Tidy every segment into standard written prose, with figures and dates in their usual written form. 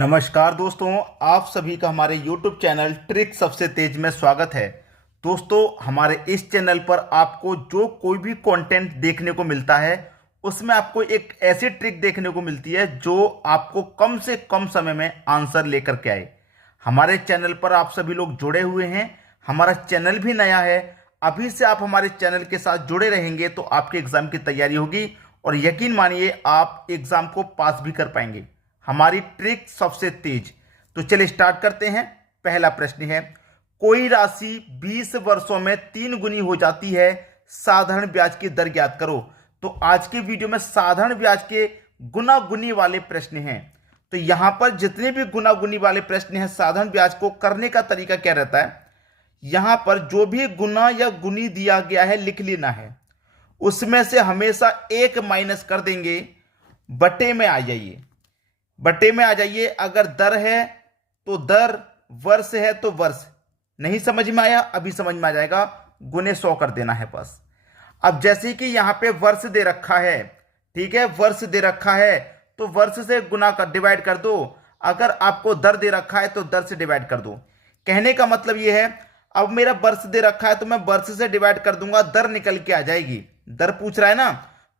नमस्कार दोस्तों, आप सभी का हमारे YouTube चैनल ट्रिक सबसे तेज में स्वागत है। दोस्तों, हमारे इस चैनल पर आपको जो कोई भी कंटेंट देखने को मिलता है उसमें आपको एक ऐसी ट्रिक देखने को मिलती है जो आपको कम से कम समय में आंसर लेकर के आए। हमारे चैनल पर आप सभी लोग जुड़े हुए हैं। हमारा चैनल भी नया है। अभी से आप हमारे चैनल के साथ जुड़े रहेंगे तो आपके एग्जाम की तैयारी होगी और यकीन मानिए आप एग्जाम को पास भी कर पाएंगे। हमारी ट्रिक सबसे तेज। तो चलिए स्टार्ट करते हैं। पहला प्रश्न है, कोई राशि 20 वर्षों में 3 गुनी हो जाती है, साधारण ब्याज की दर ज्ञात करो। तो आज की वीडियो में साधारण ब्याज के गुना गुनी वाले प्रश्न हैं। तो यहां पर जितने भी गुना गुनी वाले प्रश्न हैं, साधारण ब्याज को करने का तरीका क्या रहता है, यहां पर जो भी गुना या गुनी दिया गया है लिख लेना है। उसमें से हमेशा एक माइनस कर देंगे, बटे में आ जाइए। बटे में आ जाइए। अगर दर है तो दर, वर्ष है तो वर्ष। नहीं समझ में आया? अभी समझ में आ जाएगा। गुने 100 कर देना है बस। अब जैसे कि यहां पे वर्ष दे रखा है, ठीक है, वर्ष दे रखा है तो वर्ष से गुना कर डिवाइड कर दो। अगर आपको दर दे रखा है तो दर से डिवाइड कर दो। कहने का मतलब यह है, अब मेरा वर्ष दे रखा है तो मैं वर्ष से डिवाइड कर दूंगा, दर निकल के आ जाएगी। दर पूछ रहा है ना,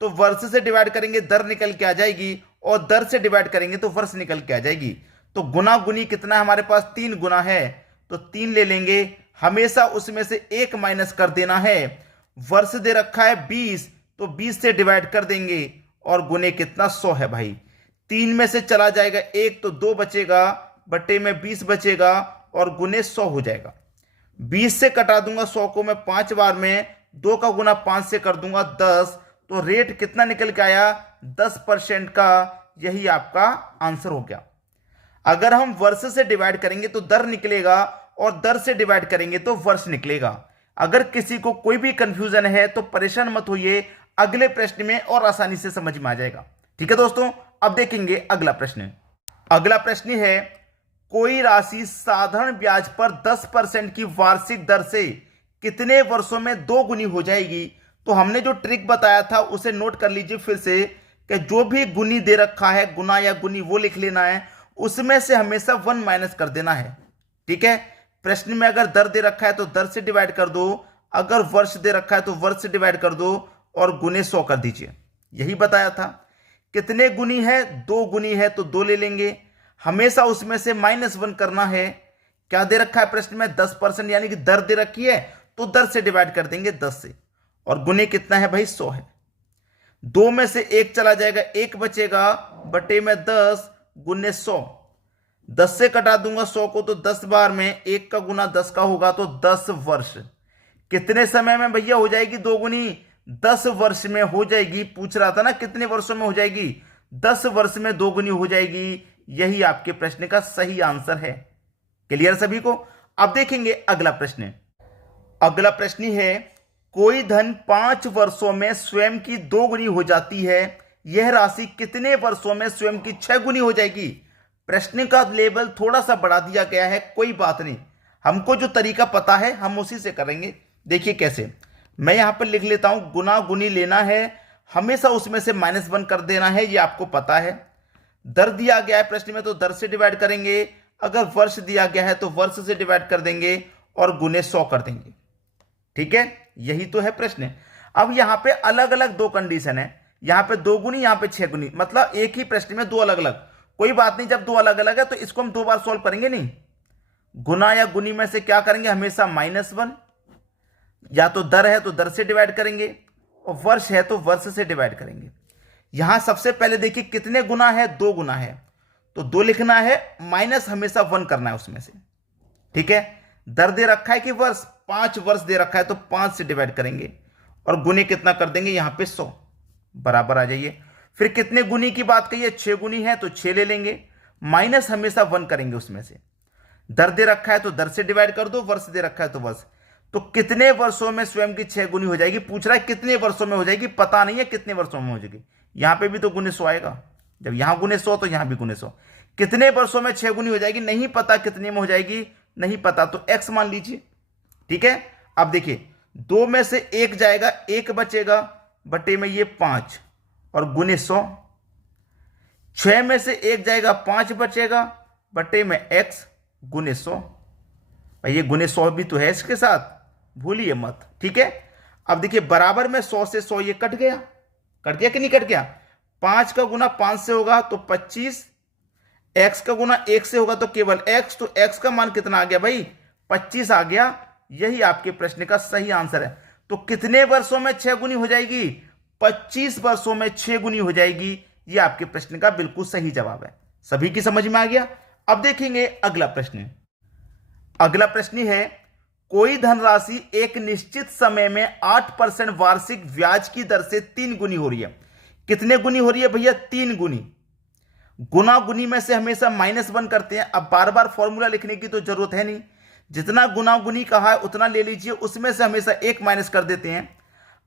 तो वर्ष से डिवाइड करेंगे, दर निकल के आ जाएगी, और दर से डिवाइड करेंगे तो वर्ष निकल के आ जाएगी। तो गुना गुनी कितना है हमारे पास? 3 गुना है तो 3 ले लेंगे। हमेशा उसमें से एक माइनस कर देना है। वर्ष दे रखा है 20 तो 20 से डिवाइड कर देंगे और गुने कितना? 100 है भाई। 3 में से चला जाएगा 1 तो 2 बचेगा, बटे में 20 बचेगा और गुने 100 हो जाएगा। 20 से कटा दूंगा 100 को मैं 5 बार में, 2 का गुना 5 से कर दूंगा 10। तो रेट कितना निकल के आया? 10% का। यही आपका आंसर हो गया। अगर हम वर्ष से डिवाइड करेंगे तो दर निकलेगा और दर से डिवाइड करेंगे तो वर्ष निकलेगा। अगर किसी को कोई भी कंफ्यूजन है तो परेशान मत होइए, अगले प्रश्न में और आसानी से समझ में आ जाएगा। ठीक है दोस्तों, अब देखेंगे अगला प्रश्न। अगला प्रश्न है, कोई राशि साधारण ब्याज पर 10% की वार्षिक दर से कितने वर्षों में 2 गुनी हो जाएगी? तो हमने जो ट्रिक बताया था उसे नोट कर लीजिए फिर से, कि जो भी गुनी दे रखा है, गुना या गुनी, वो लिख लेना है। उसमें से हमेशा 1 माइनस कर देना है। ठीक है। प्रश्न में अगर दर दे रखा है तो दर से डिवाइड कर दो, अगर वर्ष दे रखा है तो वर्ष से डिवाइड कर दो और गुने 100 कर दीजिए। यही बताया था। कितने गुनी है? 2 गुनी है तो 2 ले लेंगे। हमेशा उसमें से -1 करना है। क्या दे रखा है प्रश्न में? 10%, यानी कि दर दे रखी है तो दर से डिवाइड कर देंगे 10 से। और गुने कितना है भाई? 100 है। 2 में से 1 चला जाएगा, 1 बचेगा, बटे में 10 गुने 100। 10 से कटा दूंगा 100 को तो 10 बार में, 1 का गुना 10 का होगा तो 10 वर्ष। कितने समय में भैया हो जाएगी 2 गुनी? 10 वर्ष में हो जाएगी। पूछ रहा था ना कितने वर्षों में हो जाएगी? 10 वर्ष में 2 गुनी हो जाएगी। यही आपके प्रश्न का सही आंसर है। क्लियर सभी को? अब देखेंगे अगला प्रश्न। अगला प्रश्न है, कोई धन 5 वर्षों में स्वयं की 2 गुनी हो जाती है, यह राशि कितने वर्षों में स्वयं की 6 गुनी हो जाएगी? प्रश्न का लेवल थोड़ा सा बढ़ा दिया गया है, कोई बात नहीं। हमको जो तरीका पता है हम उसी से करेंगे। देखिए कैसे, मैं यहां पर लिख लेता हूं। गुना गुनी लेना है, हमेशा उसमें से -1 कर देना है, ये आपको पता है। दर दिया गया है प्रश्न में तो दर से डिवाइड करेंगे, अगर वर्ष दिया गया है तो वर्ष से डिवाइड कर देंगे और गुने 100 कर देंगे। ठीक है, यही तो है प्रश्न। अब यहां पे अलग अलग 2 कंडीशन है। यहां पे 2 गुनी, यहां पे 6 गुनी, मतलब एक ही प्रश्न में 2 अलग अलग। कोई बात नहीं, जब 2 अलग अलग है तो इसको हम 2 बार सॉल्व करेंगे नहीं। गुना या गुनी में से क्या करेंगे? हमेशा -1। या तो दर है तो दर से डिवाइड करेंगे और वर्ष है तो वर्ष से डिवाइड करेंगे। यहां सबसे पहले देखिए कितने गुना है? 2 गुना है तो 2 लिखना है, माइनस हमेशा 1 करना है उसमें से। ठीक है। दर दे रखा है कि वर्ष, 5 वर्ष दे रखा है तो 5 से डिवाइड करेंगे और गुने कितना कर देंगे? यहां पे 100 बराबर आ जाइए। फिर कितने गुनी की बात कही है? 6 गुनी है तो 6 ले लेंगे, माइनस हमेशा 1 करेंगे उसमें से। दर दे रखा है तो दर से डिवाइड कर दो, वर्ष दे रखा है तो वर्ष। तो कितने वर्षों में स्वयं की 6 गुनी हो जाएगी? पूछ रहा है कितने वर्षों में हो जाएगी, पता नहीं है कितने वर्षों में हो जाएगी। यहां पे भी तो गुने 100 आएगा, जब यहां गुने 100 तो यहां भी गुने 100। कितने वर्षों में 6 गुनी हो जाएगी? नहीं पता कितने में हो जाएगी, नहीं पता, तो x मान लीजिए। ठीक है। अब देखिए 2 में से 1 जाएगा, 1 बचेगा, बटे में ये 5 और गुने 100। 6 में से 1 जाएगा, 5 बचेगा बटे में x गुने 100। भाई ये गुने 100 भी तो है इसके साथ, भूलिए मत, ठीक है। अब देखिए बराबर में 100 से 100 ये कट गया कि नहीं कट गया। 5 का गुना 5 से होगा तो 25, x का गुना 1 से होगा तो केवल x, तो x का मान कितना आ गया भाई, 25 आ गया। यही आपके प्रश्न का सही आंसर है। तो कितने वर्षों में 6 गुनी हो जाएगी, 25 वर्षों में 6 गुनी हो जाएगी। ये आपके प्रश्न का बिल्कुल सही जवाब है। सभी की समझ में आ गया। अब देखेंगे अगला प्रश्न। अगला प्रश्न है, कोई धनराशि एक निश्चित समय में 8% वार्षिक ब्याज की दर से 3 गुनी हो रही है। कितने गुनी हो रही है भैया, 3 गुनी। गुना गुनी में से हमेशा -1 करते हैं। अब बार बार फॉर्मूला लिखने की तो जरूरत है नहीं, जितना गुना गुनी कहा है उतना ले लीजिए, उसमें से हमेशा 1 माइनस कर देते हैं।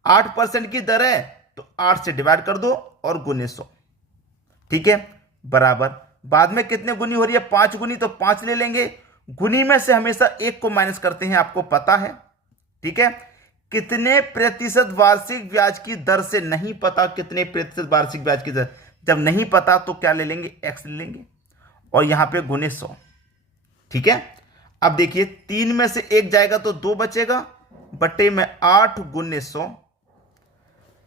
8% की दर है तो 8 से डिवाइड कर दो और गुने 100, ठीक है, बराबर। बाद में कितने गुनी हो रही है, 5 गुनी, तो 5 ले लेंगे। गुनी में से हमेशा 1 को माइनस करते हैं, आपको पता है, ठीक है। कितने प्रतिशत वार्षिक ब्याज की दर से, नहीं पता कितने प्रतिशत वार्षिक ब्याज की दर, जब नहीं पता तो क्या ले लेंगे, x ले लेंगे और यहां पे गुने 100, ठीक है। अब देखिए 3 में से 1 जाएगा तो 2 बचेगा, बटे में 8 गुने 100।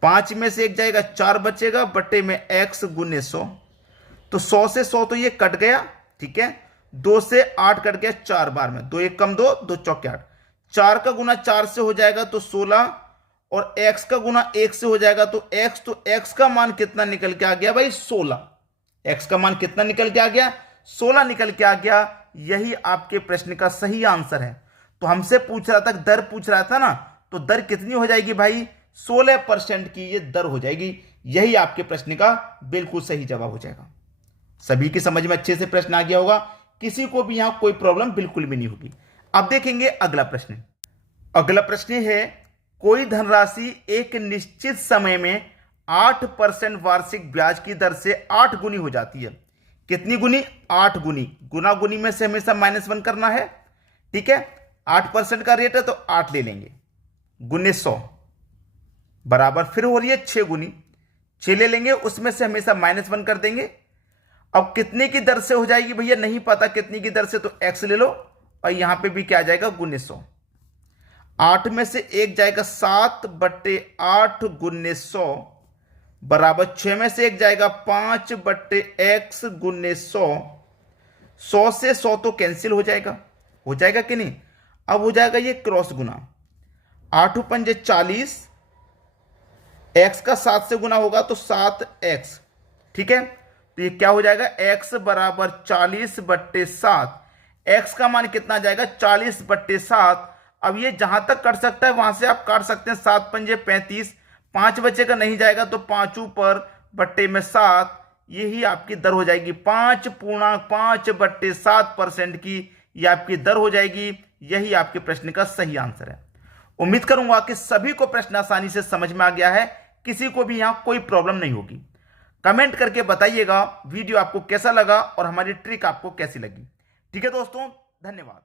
5 में से 1 जाएगा 4 बचेगा, बटे में x गुने 100। तो 100 से 100 तो ये कट गया, ठीक है। 2 से 8 कट गया 4 बार में, 2 1 कम 2, 2 चौके 8। 4 का गुना 4 से हो जाएगा तो 16, और x का गुना 1 से हो जाएगा तो x का मान कितना निकल के आ गया भाई, 16। x का मान कितना निकल के आ गया, 16 निकल के आ गया। यही आपके प्रश्न का सही आंसर है। तो हमसे पूछ रहा था, दर पूछ रहा था ना, तो दर कितनी हो जाएगी भाई, 16% की ये दर हो जाएगी। यही आपके प्रश्न का बिल्कुल सही जवाब हो जाएगा। सभी की समझ में अच्छे से प्रश्न आ गया होगा, किसी को भी यहां कोई प्रॉब्लम बिल्कुल भी नहीं होगी। अब देखेंगे अगला प्रश्न। अगला प्रश्न है, कोई धनराशि एक निश्चित समय में 8% वार्षिक ब्याज की दर से 8 गुनी हो जाती है। कितनी गुनी, 8 गुनी। गुना गुनी में से हमेशा -1 करना है, ठीक है। 8% का रेट है तो 8 ले लेंगे, गुने 100, बराबर। फिर हो रही है 6 गुनी, 6 ले लेंगे, उसमें से हमेशा -1 कर देंगे। अब कितने की दर से हो जाएगी भैया, नहीं पता कितनी की दर से, तो x ले लो, और यहां पे भी क्या आ जाएगा, गुने 100। 8 में से 1 जाएगा 7 बटे 8 गुने 100, बराबर। 6 में से 1 जाएगा 5 बटे x गुने 100। 100 से 100 तो कैंसिल हो जाएगा कि नहीं। अब हो जाएगा ये क्रॉस गुना, 8 पंजे 40, x का 7 से गुना होगा तो 7x, ठीक है। तो ये क्या हो जाएगा, x बराबर 40 बट्टे 7। x का मान कितना जाएगा, 40 बट्टे 7। अब ये जहां तक कट सकता है वहां से आप काट सकते हैं, 7 पंजे 35, 5 बचेगा, नहीं जाएगा तो 5 ऊपर बट्टे में 7। यही आपकी दर हो जाएगी 5.5 बट्टे 7% की, ये आपकी दर हो जाएगी। यही आपके प्रश्न का सही आंसर है। उम्मीद करूंगा कि सभी को प्रश्न आसानी से समझ में आ गया है, किसी को भी यहां कोई प्रॉब्लम नहीं होगी। कमेंट करके बताइएगा वीडियो आपको कैसा लगा और हमारी ट्रिक आपको कैसी लगी। ठीक है दोस्तों, धन्यवाद।